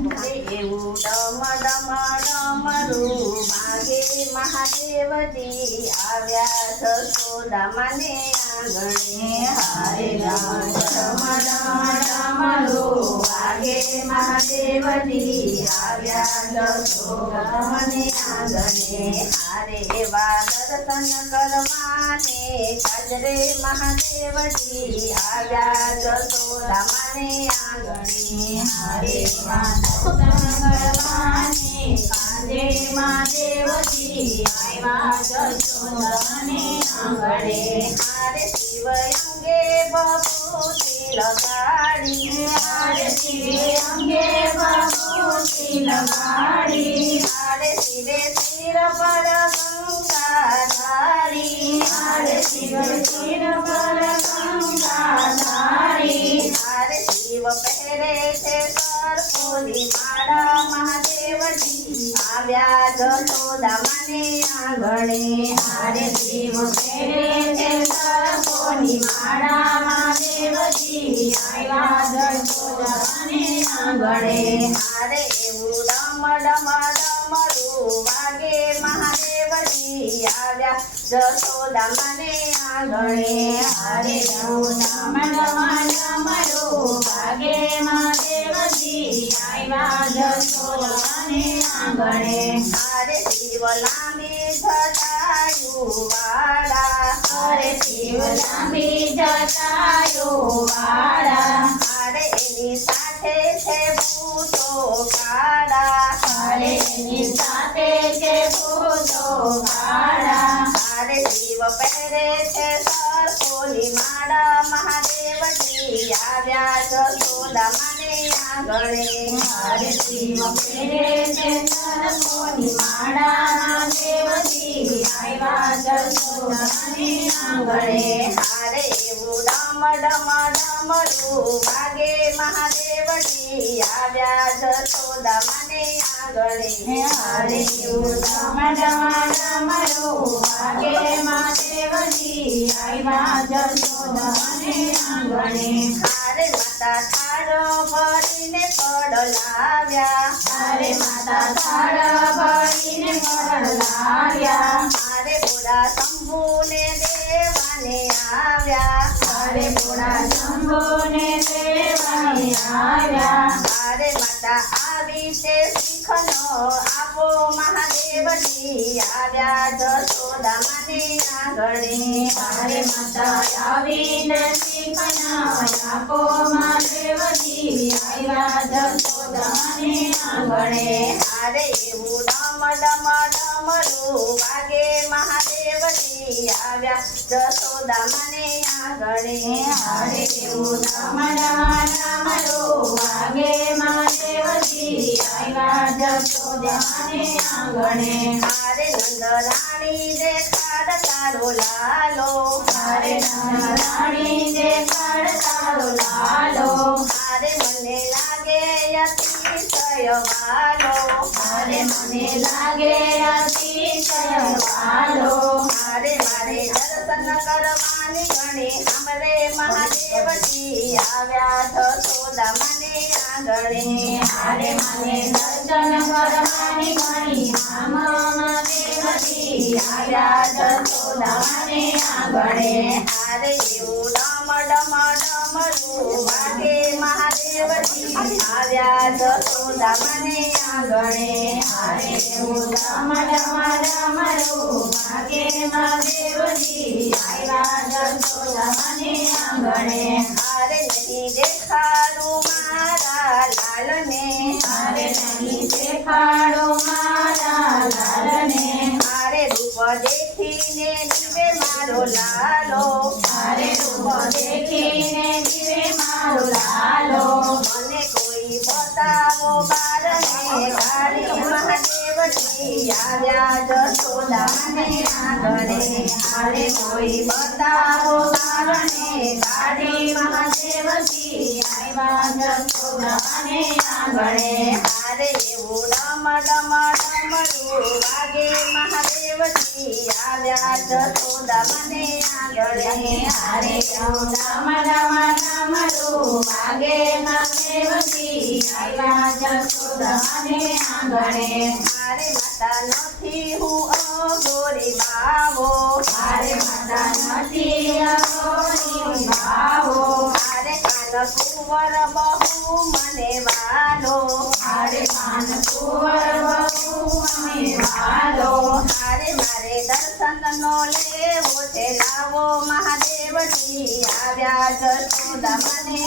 એવું ડમ ડમ ડમરું વાગે મહાદેવજી આવ્યા જશોદા માને આંગણે હારે રામ ડમ ડમરું વાગે મહાદેવજી આવ્યા જશોદા માને આંગણે હારે એવા દર્શન કરવાને કાજરે મહાદેવજી આવ્યા જશોદા માને આંગણે હારે કરવાને કાંદે મહાદેવજી આવ્યા જશોદાને આંગણે હારે શિવ અંગે બપોતી લગાડી હારે શિવે અંગે બપોતી લગાડી હારે શિવે શિર પર ગંગા ધારી હારે શિવ શિર પર ગંગા ધારી હારે શિવ પહેરે છે સર્પોની માળા મહાદેવજી આવ્યા જશોદા માને આંગણે હારે શિવ પહેરે છે સર્પોની માળા મહાદેવજી આવ્યા જશોદાને આંગણે હારે એવું ડમ ડમ ડમરું વાગે મહાદેવજી આવ્યા જશોદા માને આંગણે હારે ડમડમડમડો વાગે મહાદેવજી આવ્યા જશોદાને આંગણે હારે શિવ લાંબી જટાયુ વાળા હરે શિવ લાંબી જટાયો વાળા હારે એની સાથે છે ભૂતો કાળા હરે એની સાથે છે ભૂતો કાળા હારે શિવ પહેરે છે સર્પોની માળા મહાદેવજી આવ્યા જશોદા માને આંગણે હરે શિવ પહેરે છે સર્પોની માળા મહાદેવજી આવ્યા જશોદાને આંગણે હારે એવું ડમ ડમ ડમરું વાગે મહાદેવજી આવ્યા જશોદા માને આંગણે હારે ડમડમડમડો વાગે મહાદેવજી આવ્યા જશોદાને આંગણે હારે માતા થાળો ભરીને પડલાવ્યા હારે માતા થાળ ભરીને પડલાવ્યા હારે બોડા શંભુને દેવાને આવ્યા હારે ભોળા શંભુને દેવાને આવ્યા હારે માતા આવી તે શીખનો આપો મહાદેવજી આવ્યા જશોદા માને આંગણે હારે માતા આવીને શીખના આપો મહાદેવજી આવ્યા જશોદાને આંગણે હારે એવું ડમ ડમ ડમરું વાગે મહાદેવજી આવ્યા જશોદા માને આંગણે હારે એવું ડમડમડમડો વાગે મહાદેવજી આવ્યા જશોદાને આંગણે હારે નંદ રાણી દેખાડ તારો લાલો હારે રાણી દેખાડ તારો લાલો હારે મને લાગે અતિશય વાલો હારે મને લાગે અતિશય વાલો હારે મારે દર્શન કરવાની ઘણી हमरे મહાદેવજી આવ્યા જશોદા માને આંગણે હારે મને દર્શન કરવાની ઘણી મહાદેવજી આવ્યા જશોદાને આંગણે હારે એવું ડમ ડમ ડમરું વાગે મહાદેવજી આવ્યા જશોદા માને આંગણે હારે એવું ડમડમડમરું વાગે મહાદેવજી આવ્યા જશોદાને આંગણે હારે નહીં દેખાડું મારા લાલને હારે નહીં દેખાડો મારા લાલને હારે રૂપ દેખીને દિવે મારો લાલો હારે રૂપ દેખીને દિવે મારો લાલો મને કોઈ બતાવો બારને કાળી મહાદેવ મહાદેવજી આવ્યા જશોદાને આંગણે હારે કોઈ બતાવો કારણે કાઢી મહાદેવજી આવ્યા જશોદાને આંગણે હારે એવું ડમ ડમ ડમરું વાગે મહાદેવજી આવ્યા જશોદાને આંગણે હારે એવું ડમ ડમ ડમરું વાગે મહાદેવજી આવ્યા જશોદાને આંગણે મારે માતા નથી હું અઘોરી બાવો મારે માતા નથી અઘોરી બાવો મારે કાન કુંવર બહુ મને વાલો મારે કાન કુંવર બહુ મને વાલો મારે દર્શન નો લેવો છે લાવો મહાદેવજી આવ્યા જશોદા મને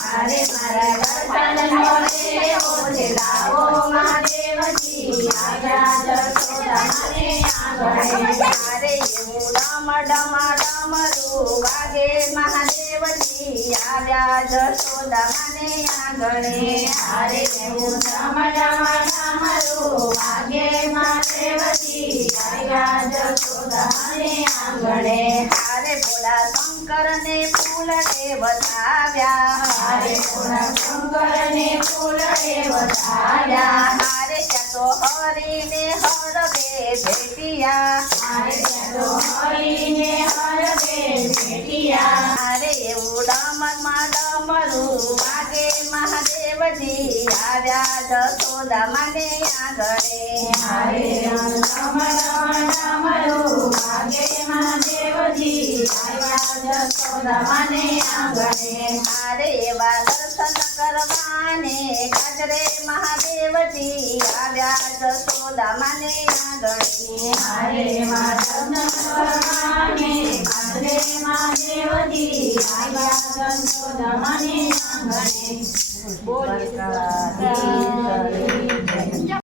મારે મારા દર્શન નો લેવો છે લાવો મહાદેવજી આવ્યા જશોદા મને આંગણે મારે એવું ડમ ડમ ડમરું વાગે મહાદેવજી આવ્યા જશોદા મને આંગણે હારે એવું ડમ ડમ ડમરું વાગે મહાદેવજી આવ્યા જશોદા મને આંગણે હારે ભોળા શંકરને ફૂલને વધાવ્યા હારે ભોળા શંકરને ફૂલને વધાવ્યા હારે ત્યાં તો હરીને હરવે ભેટિયા હારે ત્યાં તો હરીને હરવે ભેટિયા હારે એવું ડમરમાં ડમરું વાગે મહાદેવજી આવ્યા જશોદા મને આંગણે હારે ડમરું વાગે મહાદેવજી આવ્યા જશોદા મને આંગણે હારે એવા દર્શન કરવાને ગાજરે મહાદેવજી આવ્યા જશોદા મને આંગણે હારે એવા દર્શન કરવાને ગાજરે મહાદેવજી આવ્યા જશોદા મને આંગણે બોલ